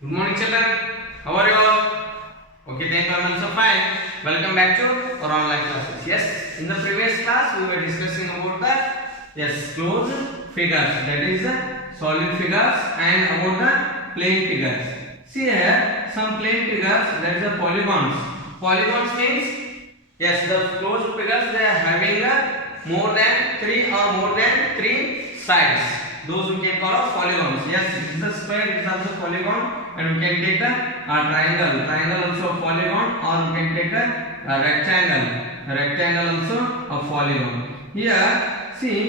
Good morning, children. How are you all? Okay, thank you. I'm also fine. Welcome back to our online classes. Yes, in the previous class we were discussing about the closed figures, that is solid figures, and about the plane figures. See here, some plane figures, that is the polygons. Polygons means the closed figures they are having more than three or more than three sides. Those we can call as polygons. Yes, it is a square, it is also polygon, and we can take a triangle. Triangle also a polygon, or we can take a rectangle. A rectangle also a polygon. Here, see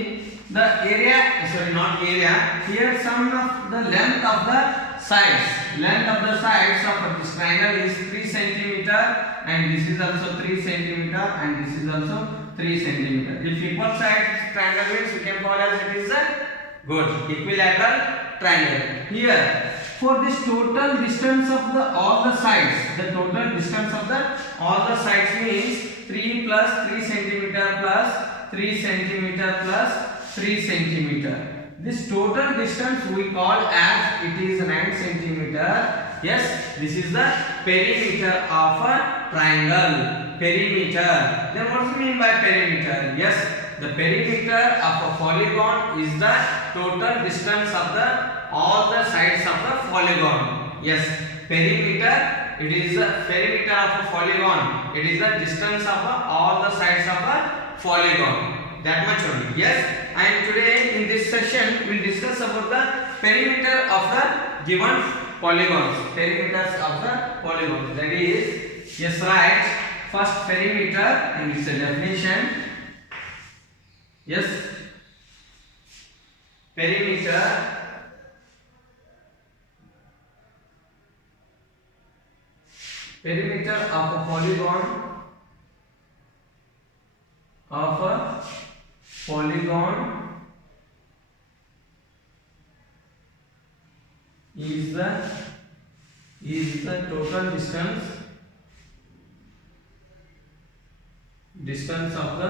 the area. Sorry, not area. Here, some of the length of the sides. Length of the sides of this triangle is 3 centimeter, and this is also 3 centimeter, and this is also 3 centimeter. If equal sides triangle means we can call as it is a good equilateral triangle. Here, for this total distance of the all the sides, the total distance of the all the sides means 3 plus 3 centimeter plus 3 centimeter plus 3 centimeter. This total distance we call as it is 9 centimeter. Yes, this is the perimeter of a triangle. Perimeter. Then what do you mean by perimeter? Yes, the perimeter of a polygon is the total distance of the all the sides of the polygon. Yes, perimeter, it is the perimeter of a polygon. It is the distance of all the sides of a polygon. That much only. Yes, and today in this session we will discuss about the perimeter of the given polygons. Perimeters of the polygons. That is, yes, right. First perimeter, and its a definition. Yes, perimeter of a polygon is the total distance of the,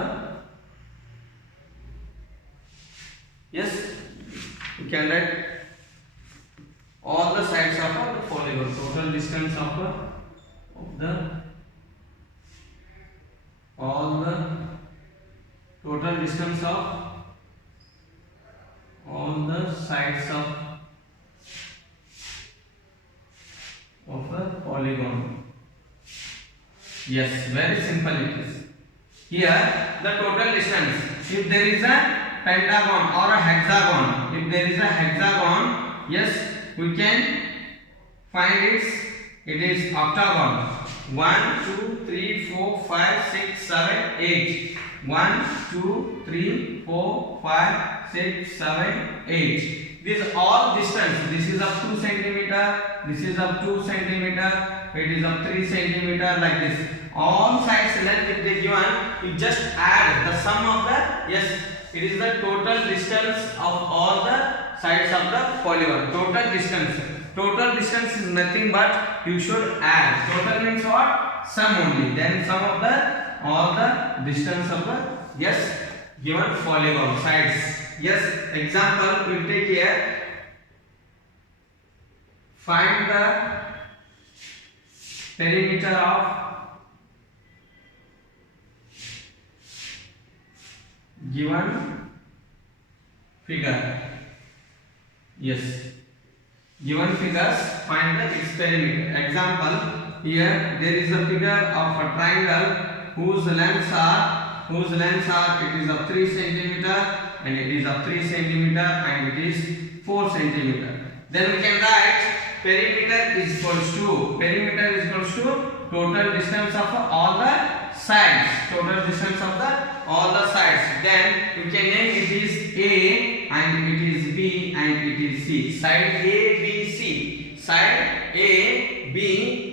yes, we can write all the sides of the polygon. Total distance of the all the total distance of all the sides of a polygon. Yes, very simple it is. Here the total distance, if there is a pentagon or a hexagon, if there is a hexagon, yes, we can find it is octagon. 1 2 3 4 5 6 7 8. 1 2 3 4 5 6 7 8. This all distance. This is up 2 centimeter. This is up 2 centimeter. It is up 3 centimeter, like this. All sides length if they given, you just add the sum of the, yes, it is the total distance of all the sides of the polygon. Total distance. Total distance is nothing but you should add. Total means what? Sum only. Then sum of the all the distance of the, yes, given polygon sides. Yes, example we will take here. Find the perimeter of given figure. Yes, given figures, find the its perimeter. Example, here there is a figure of a triangle whose lengths are it is of 3 centimeter, and it is of 3 centimeter, and it is 4 centimeter. Then we can write perimeter is equals to total distance of all the sides. Total distance of all the sides. Then we can name it is A, and it is B, and it is C. Side A, B, C. Side A, B,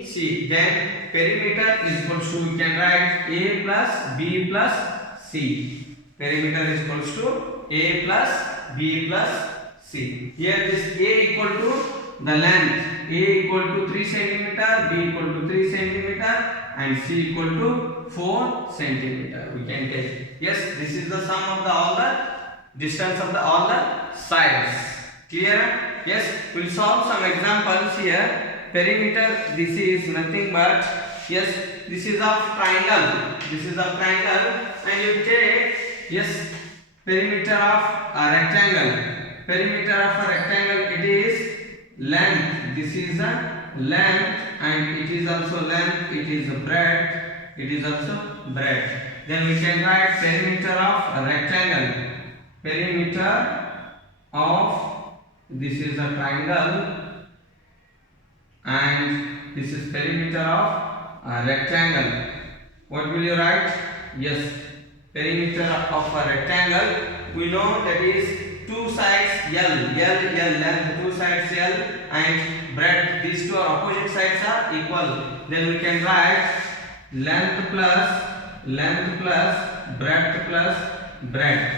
C. Then perimeter is equals to, we can write A plus B plus C. Perimeter is equals to A plus B plus C. Here this A equal to the length. A equal to 3 centimeter, B equal to 3 centimeter, and C equal to 4 centimeter. We can take. Yes, this is the sum of the all the distance of the all the sides. Clear? Yes, we'll solve some examples here. Perimeter, this is nothing but, yes, this is of triangle. This is of triangle, and you take, yes, perimeter of a rectangle. Perimeter of a rectangle, it is length. This is a length, and it is also length. It is a breadth. It is also breadth. Then we can write perimeter of a rectangle. Perimeter of, this is a triangle, and this is perimeter of a rectangle. What will you write? Yes, perimeter of a rectangle. We know that is two sides L, length, two sides L, and breadth. These two are opposite sides are equal. Then we can write length plus breadth.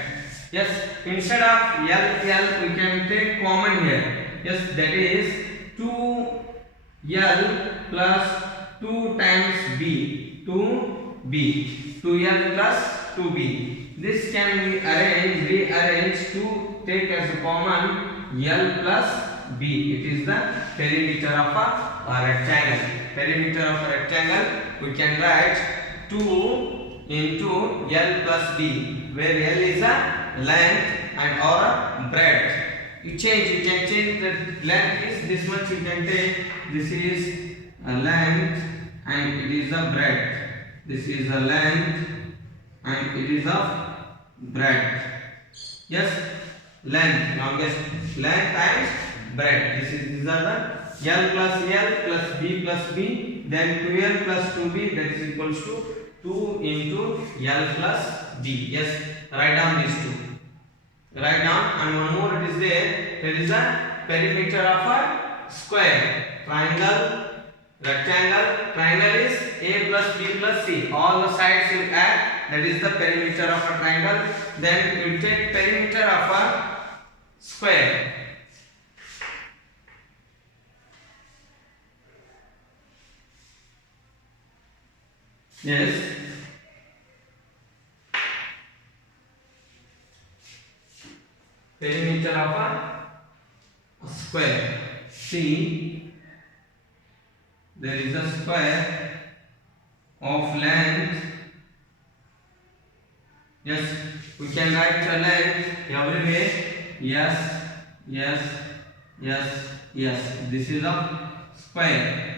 Yes, instead of L we can take common here. Yes, that is 2L plus 2 times B. 2L plus 2B. This can be rearranged to take as a common L plus B. It is the perimeter of a rectangle. Perimeter of a rectangle, we can write 2 into L plus B, where L is a length and or a breadth. You can change the length is this much, you can take this is a length and it is a breadth. This is a length and it is a breadth. Yes, length, longest length times breadth. These are the L plus B, then 2L plus 2B, that is equals to 2 into L plus B. Yes, write down these two. Write down, and one more it is there. There is a perimeter of a square. Triangle, rectangle. Triangle is A plus B plus C. All the sides you add. That is the perimeter of a triangle. Then you take perimeter of a square. Yes. Perimeter of a square. See, there is a square of length. Yes, we can write the length everywhere. Yes. This is a square.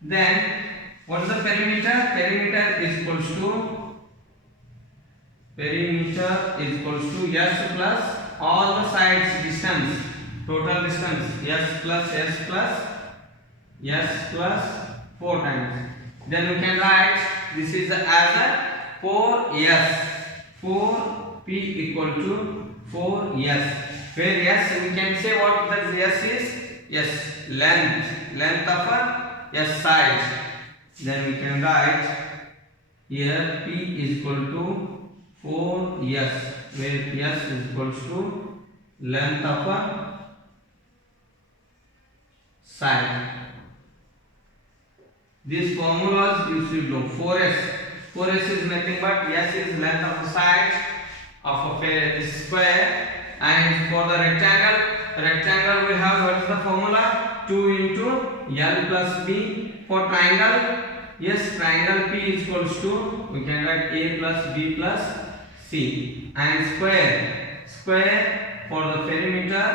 Then what is the perimeter? Perimeter is equals to S plus all the sides distance, total distance, S plus 4 times. Then we can write this is as a 4S. 4P equal to 4S. Where S, we can say what the S is? Yes, length of a S side. Then we can write here P is equal to 4S, where S is equals to length of a side. These formulas you should know. 4S is nothing but S is length of the side of a square, and for the rectangle we have what is the formula? 2 into L plus B. For triangle, yes, triangle P is equals to, we can write A plus B plus C, and square for the perimeter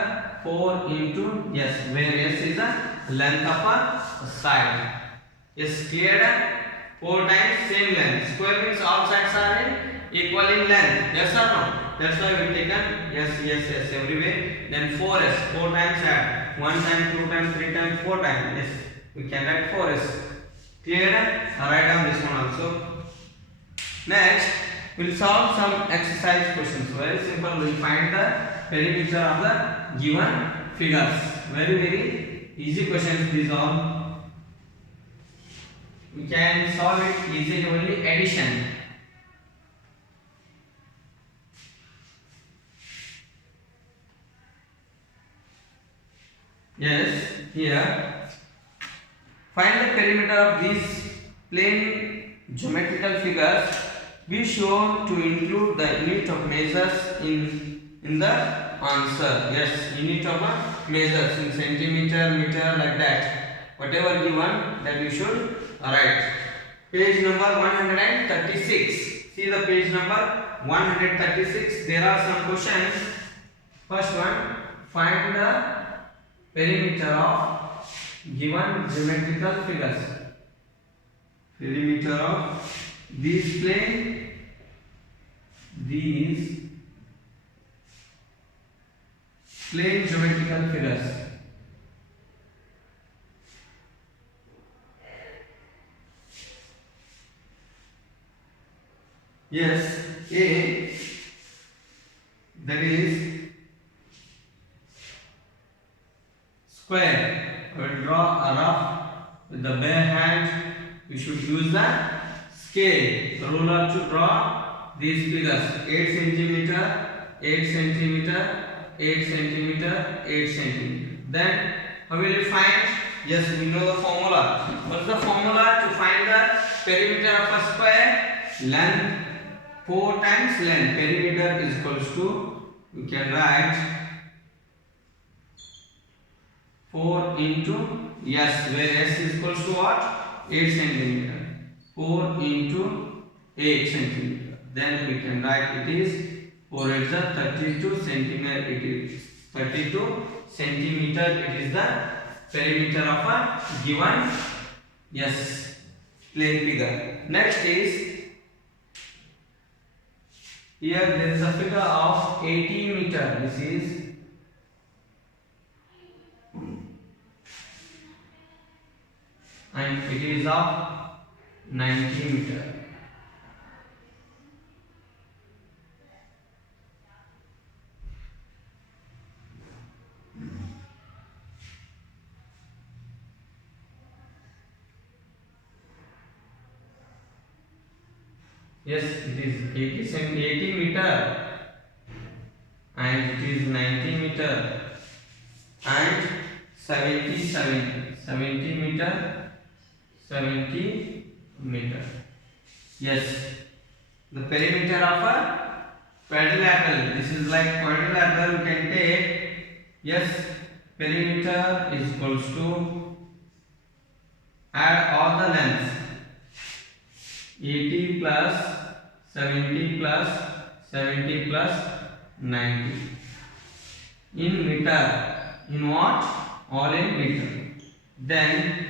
4 into S, where S is the length of a side. Yes, cleared? 4 times same length. Square means all sides are equal in length. Yes or no? That's why we taken yes everywhere. Then 4S, 4 times add. 1 time, 2 times, 3 times, 4 times. Yes, we can write 4S. Clear? Write down this one also. Next, we'll solve some exercise questions. Very simple. We'll find the perimeter of the given figures. Very easy questions these all. We can solve it easily, only addition. Yes, here. Find the perimeter of these plane geometrical figures. Be sure to include the unit of measures in the answer. Yes, unit of measures in centimeter, meter, like that. Whatever given, that you should write. Page number 136. See the page number 136. There are some questions. First one, find the perimeter of given geometrical figures. Perimeter of these plane, geometrical figures. Yes, A, that is square. I will draw a rough with the bare hand. We should use the scale, the ruler, to draw these figures. 8 centimeter, 8 centimeter, 8 centimeter, 8 centimeter. Then how will you find? Yes, we know the formula. What is the formula to find the perimeter of a square? Length 4 times length. Perimeter is equals to, we can write 4 into S, where S is equals to what? 8 centimeter. 4 into 8 centimeter. Then we can write it is 4 8 32 centimeter. It is 32 centimeter. It is the perimeter of a given plane figure. Next is, here there is a figure of 80 meter. This is and it is of 90 meter. Yes, it is 80 meter and it is 90 meter and 70 meter, 70 meter. Yes, the perimeter of a quadrilateral. This is like quadrilateral. You can take, perimeter is equals to, add all the lengths, 80 plus 70 plus 70 plus 90 in meter. In what? All in meter. Then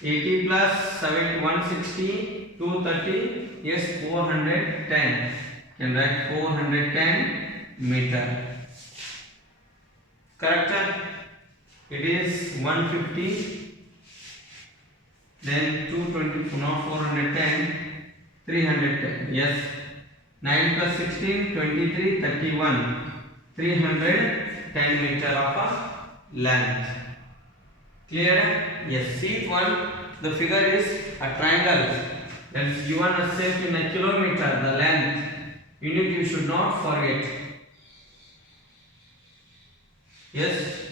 80 plus 70, 160, 230, yes, 410. Can write 410 meter. Correct? It is 150. Then 220, not 410, 310. Yes. 9 plus 16, 23, 31. 310 meter of a length. Clear? Yes. See one. The figure is a triangle. That is given as said in a kilometer. The length. Unit you should not forget. Yes.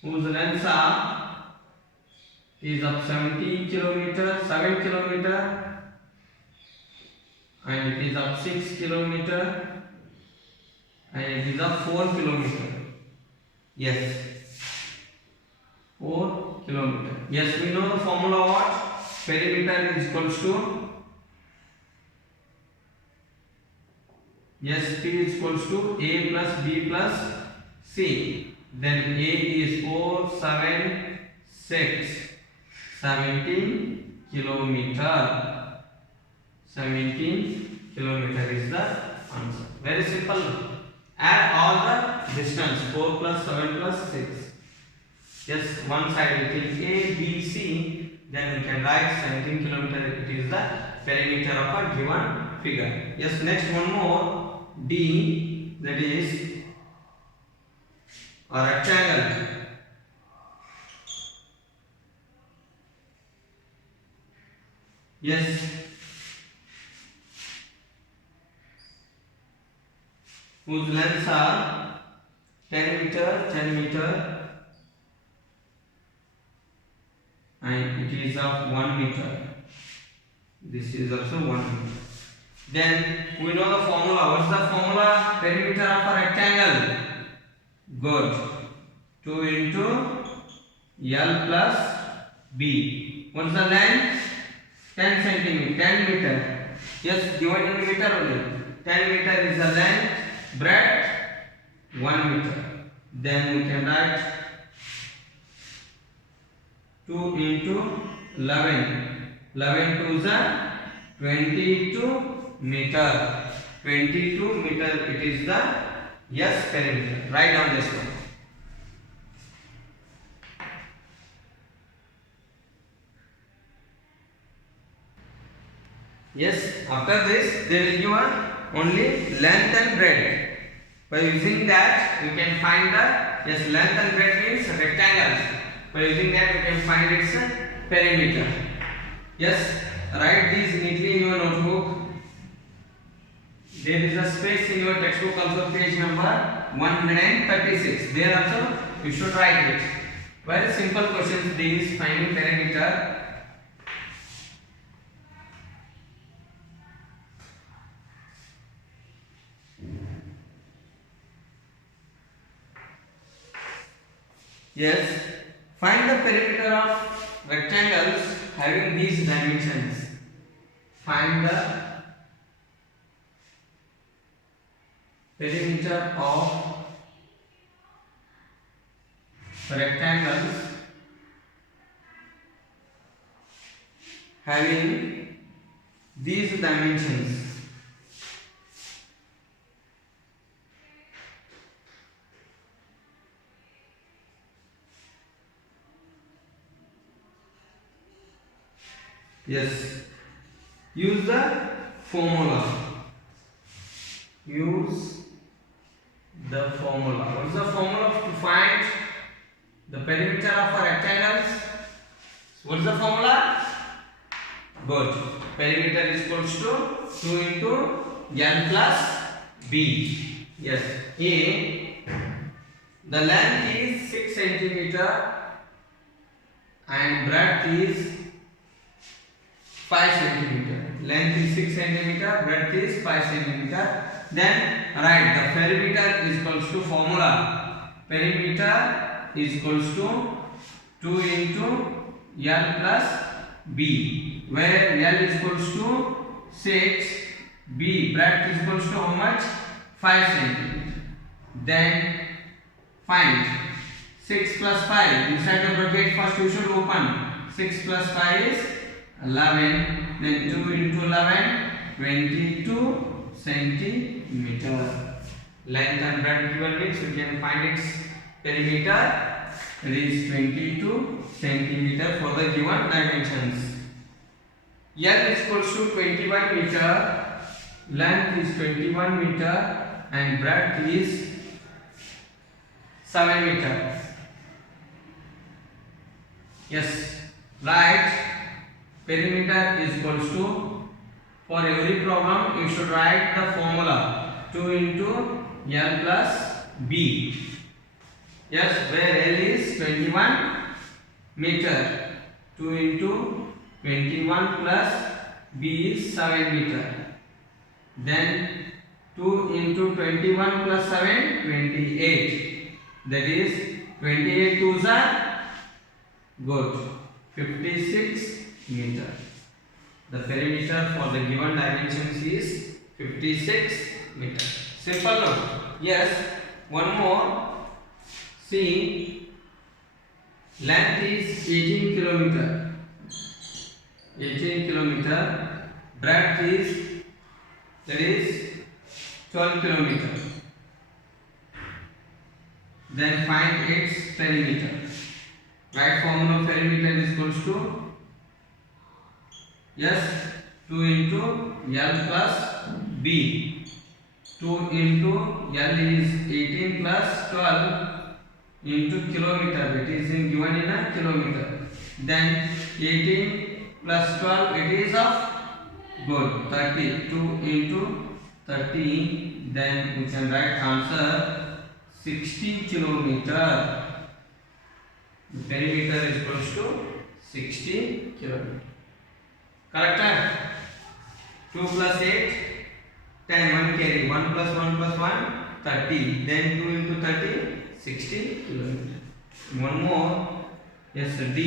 Whose lengths is of 70 kilometer, 7 kilometer, and it is of 6 kilometer, and it is of 4 kilometer. Yes, 4 kilometer. Yes, we know the formula what? Perimeter is equals to, yes, P is equals to A plus B plus C. Then A is 4, 7, 6, 17 kilometer. 17 kilometer is the answer. Very simple. Add all the distance. 4 plus 7 plus 6. Yes, one side we take A, B, C. Then we can write 17 kilometer. It is the perimeter of a given figure. Yes, next one more. D, that is a rectangle. Yes, whose lengths are 10 meter, 10 meter, and it is of 1 meter. This is also 1 meter. Then we know the formula. What's the formula? Perimeter of a rectangle. Good. 2 into L plus B. What's the length? 10 centimeter. 10 meter. Yes, given in meter only. 10 meter is the length. Breadth 1 meter. Then we can write 2 into 11. 11 to the 22 meter. 22 meter it is the yes perimeter. Write down this one. Yes, after this they will give only length and breadth. By using that we can find the yes length and breadth means rectangles. By using that we can find its perimeter. Yes, write these neatly in your notebook. There is a space in your textbook also, page number 136. There also you should write it. Very simple questions these, finding perimeter. Yes, find the perimeter of rectangles having these dimensions. Find the perimeter of rectangles having these dimensions. Yes, use the formula. Use the formula. What is the formula to find the perimeter of a rectangles? What is the formula? Good. Perimeter is equals to 2 into L plus B. Yes. A. The length is 6 centimeter and breadth is 5 centimeter. Length is 6 centimeter, breadth is 5 centimeter. Then write the perimeter is equals to formula. Perimeter is equals to 2 into L plus B, where L is equals to 6, B breadth is equals to how much? 5 centimeter. Then find 6 plus 5. Inside the bracket first you should open. 6 plus 5 is 11, then 2 into 11, 22 centimeter. Length and breadth given means we can find its perimeter. It is 22 centimeter for the given dimensions. L is equals to 21 meter, length is 21 meter and breadth is 7 meter. Yes, right. Perimeter is equals to, for every problem you should write the formula 2 into L plus B. Yes, where L is 21 meter, 2 into 21 plus B is 7 meter. Then 2 into 21 plus 7, 28. That is 28 twos are good, 56 meter. The perimeter for the given dimensions is 56 meter. Simple no? Yes. One more. See, length is 18 kilometer. 18 kilometer. Breadth is, that is 12 kilometer. Then find its perimeter. Right formula of perimeter is equals to, yes, 2 into L plus B. 2 into L is 18 plus 12 into kilometer. It is given in a kilometer. Then 18 plus 12 it is of good 30. 2 into 30. Then we can write answer 60 kilometer. The perimeter is equals to 60 kilometer. Correct है? 2 plus 8 10, 1 carry, 1 plus 1 plus 1 30, then 2 into 30 60 kilometer. One more. Yes, D.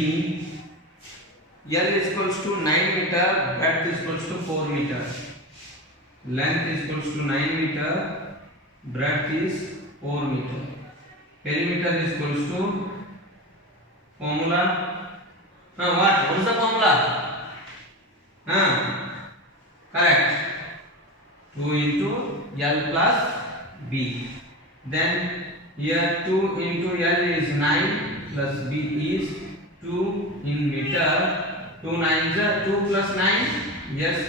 L is equals to 9 meter, breadth is equals to 4 meter. Length is equals to 9 meter, breadth is 4 meter. Perimeter is equals to formula. What is the formula? Correct. 2 into L plus B. Then here 2 into L is 9 plus B is 2 in meter. 2 nines are 2 plus 9. Yes.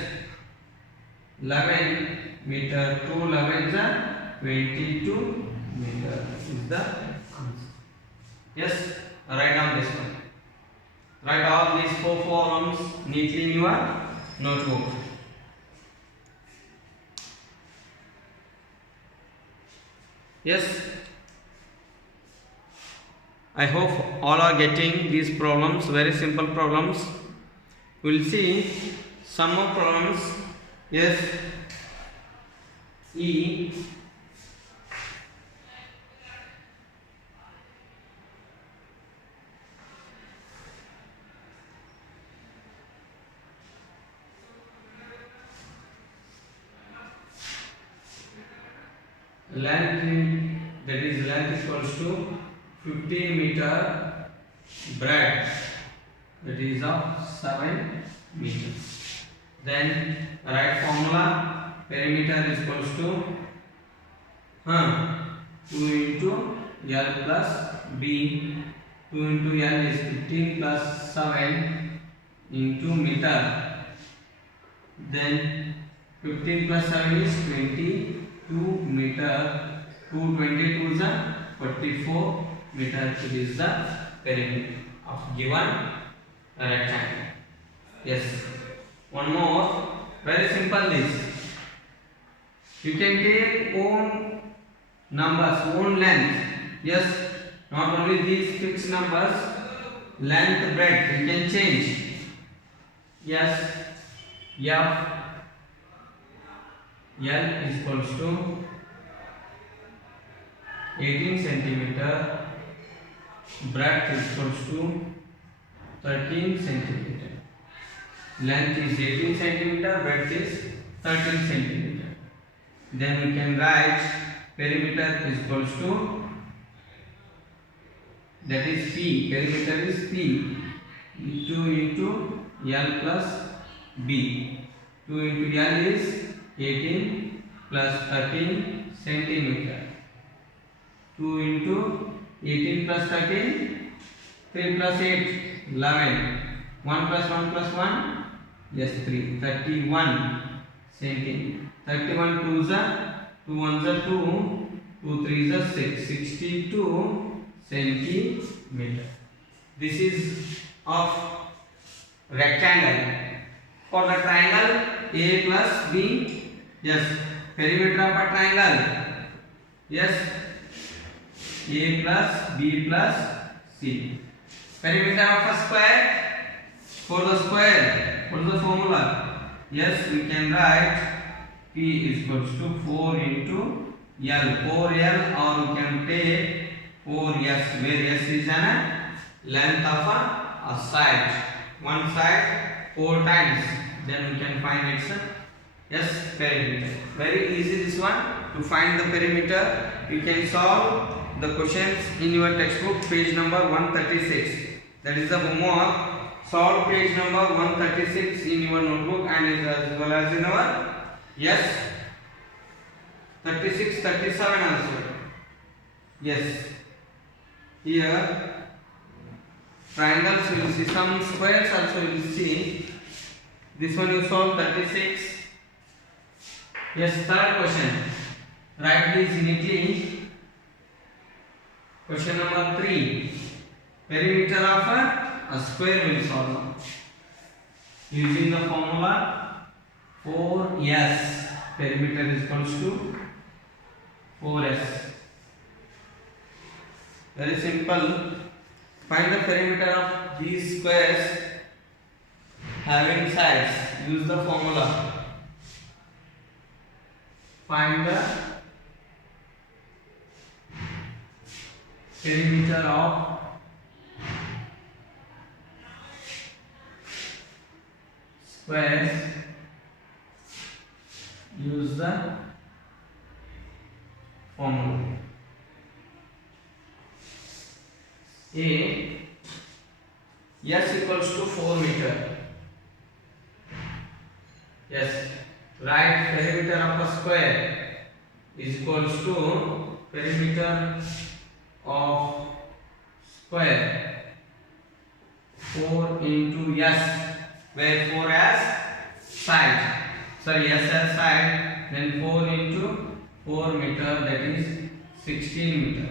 11 meter. 2 11s are 22 meter is the answer. Yes. Write down this one. Write all these 4 forms neatly in your notebook. Yes, I hope all are getting these problems, very simple problems. We'll see some more problems. Yes, E. Length, that is length equals to 15 meter, breadth that is of 7 meters. Then write formula. Perimeter is equals to 2 into L plus B. 2 into L is 15 plus 7 into meter. Then 15 plus 7 is 22 meter. 222 is a 44 meter. It is the perimeter of given rectangle. Yes. One more. Very simple this. You can take own numbers, own length. Yes. Not only these fixed numbers, length, breadth, you can change. Yes. F L is equals to 18 centimeter, breadth is equals to 13 centimeter. Length is 18 centimeter, breadth is 13 centimeter. Then we can write perimeter is equals to, that is P, perimeter is P, 2 into L plus B. 2 into L is 18 plus 13 centimeter. 2 into 18 plus 13, 3 plus 8, 11. 1 plus 1 plus 1, yes, 3. 31 centimeter. 31 2s are 2 1s are 2, 2 3s are 6. 62 centimeter. This is of rectangle. For the triangle A plus B, yes, perimeter of a triangle, yes, A plus B plus C. Perimeter of a square, for the square, what is the formula? Yes, we can write P is equals to 4 into L, 4L, or we can take 4S, where S is an length of a side. One side 4 times, then we can find its yes, perimeter. Very easy this one. To find the perimeter, you can solve the questions in your textbook, page number 136. That is the homework. Solve page number 136 in your notebook and as well as in our, yes, 36, 37 also. Yes. Here triangles you will see, some squares also you will see. This one you solve 36. Yes, third question. Write these neatly. Question number 3. Perimeter of a square will solve now. Using the formula 4S. Perimeter is equals to 4S. Very simple. Find the perimeter of these squares having sides, use the formula. Find the perimeter of squares. Use the formula. A S equals to 4 meter. Yes, write perimeter of a square is equals to perimeter of square 4 into S, where 4 as side. Sorry, S as side, then 4 into 4 meter, that is 16 meter.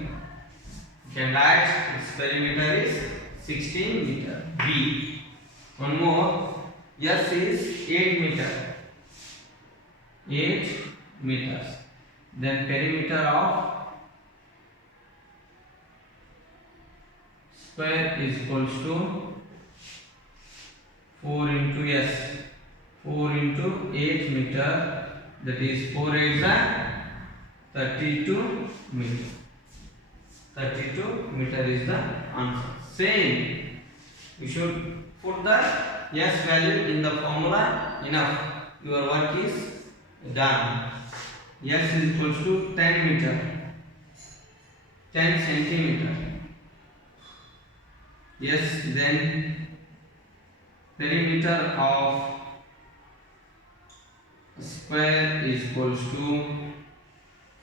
You can write its perimeter is 16 meter. B. One more. S is 8 meter. 8 meters. Then perimeter of square is equals to 4 into S. 4 into 8 meter, that is 4 is 32 meter. 32 meter is the answer. Same, you should put the S value in the formula. Enough, your work is done. S is equals to 10 meter, 10 centimeter. Yes, then perimeter of square is equals to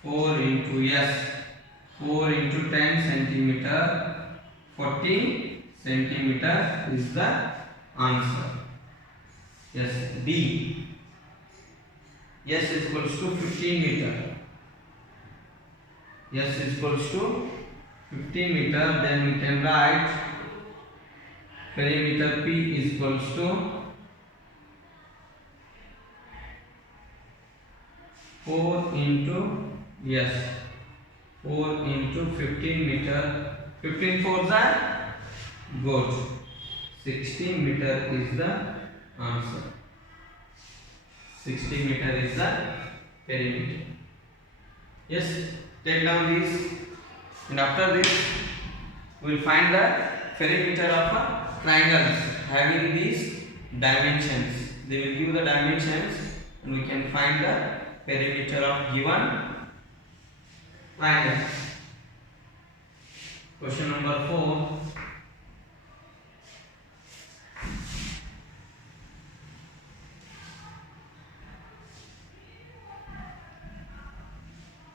4 into S. 4 into 10 centimeter, 40 centimeter is the answer. Yes, D. S is equals to 15 meter. S is equals to 15 meter. Then we can write perimeter P is equals to 4 into S. 4 into 15 meter. 15 fours are good. 16 meter is the answer. 16 meter is the perimeter. Yes, take down these, and after this we will find the perimeter of a triangles having these dimensions. They will give the dimensions and we can find the perimeter of given triangle. Question number 4.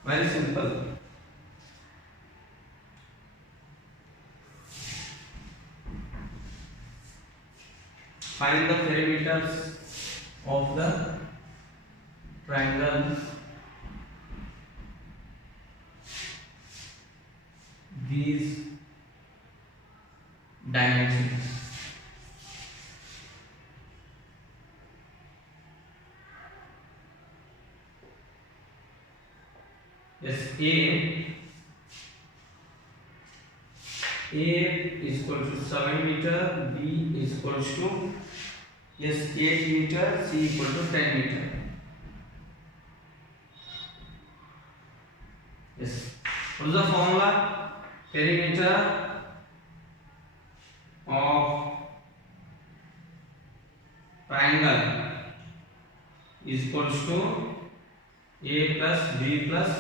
Very simple. Find the perimeters of the triangles these dimensions. Yes, A is equal to 7 meter, B is equal to 8 meter, C equal to 10 meter. Yes, what is the formula? Perimeter of triangle is equals to A plus B plus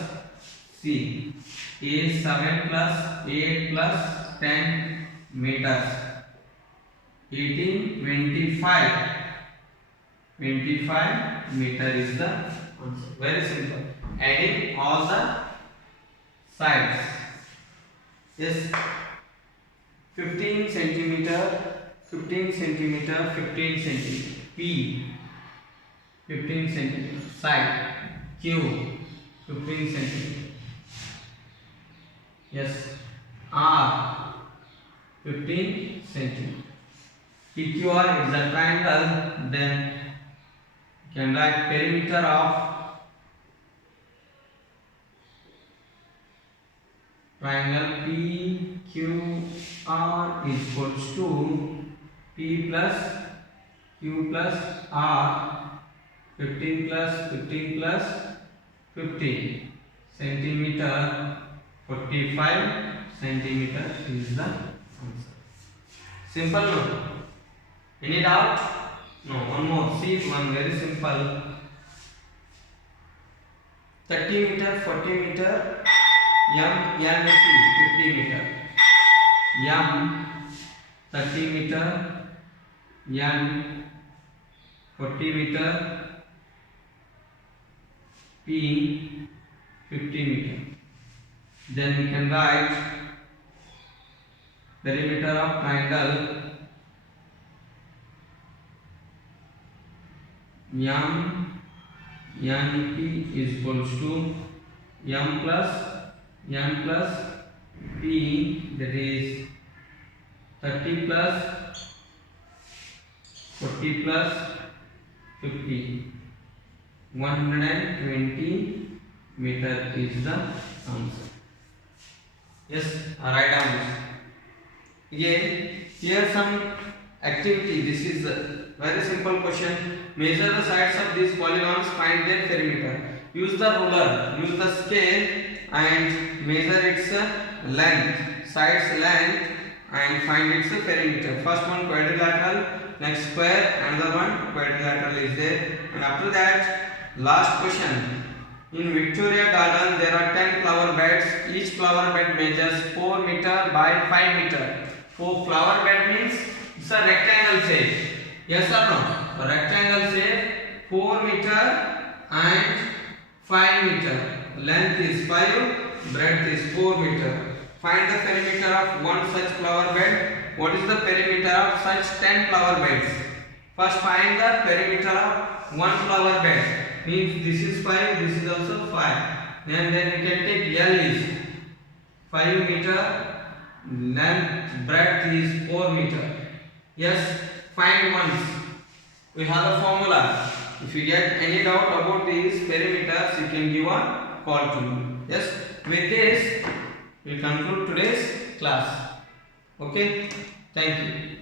C. A 7 plus 8 plus 10 meters. 18, 25. 25 meter is the answer. Very simple. Adding all the sides. Yes. 15 centimeter, 15 centimeter, 15 centimeter. P 15 centimeter. Side. Q 15 centimeter. Yes, R 15 centimeter. PQR is a triangle, then you can write perimeter of triangle PQR is equals to P plus Q plus R 15 plus 15 plus 15 centimeter 45 centimeter is the answer. Simple, no? Any doubt? No. One more. See one very simple. 30 meter, 40 meter, M 50 meter. M 30 meter, N 40 meter, P 50 meter. Then we can write perimeter of triangle M NP is equals to M plus P, that is 30 plus 40 plus 50, 120 meter is the answer. Yes, write down this. Again, here some activity. This is a very simple question. Measure the sides of these polygons, find their perimeter. Use the ruler, use the scale and measure its length, sides length, and find its perimeter. First one quadrilateral, next square, another one quadrilateral is there. And after that, last question. In Victoria Garden, there are 10 flower beds. Each flower bed measures 4 meter by 5 meter. 4 flower bed means it's a rectangle shape. Yes or no? A rectangle shape, 4 meter and 5 meter. Length is 5, breadth is 4 meter. Find the perimeter of one such flower bed. What is the perimeter of such 10 flower beds? First find the perimeter of one flower bed. Means this is 5, this is also 5. And then we can take L is 5 meter, length, breadth is 4 meter. Yes, find once. We have a formula. If you get any doubt about these perimeters, you can give a call to me. Yes, with this, we conclude today's class. Okay, thank you.